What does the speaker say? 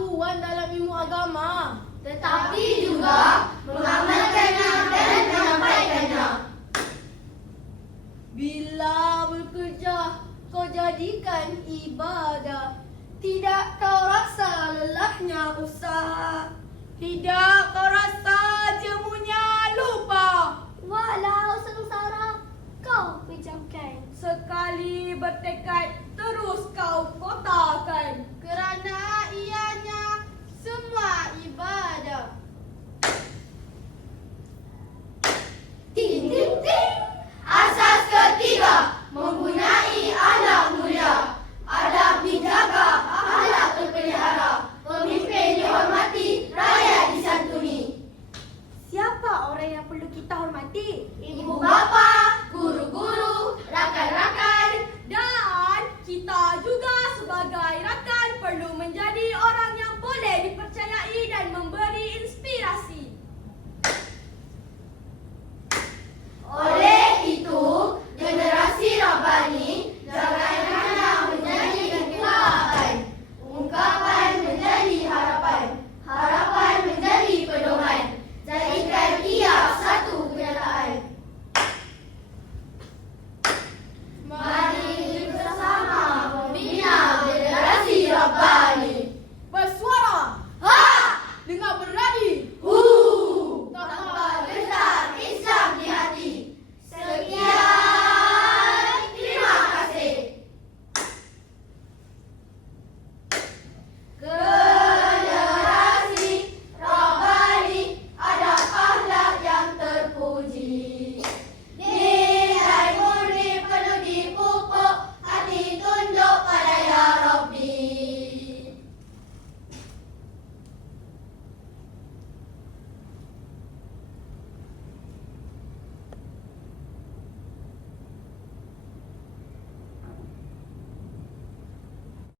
pengetahuan dalam ilmu agama tetapi juga mengamalkannya dan menyampaikannya. Bila bekerja, kau jadikan ibadah. Tidak kau rasa lelahnya usaha. Tidak kau rasa jemunya lupa. Walau sengsara kau pejamkan. Sekali bertekad, terus kau kotakan.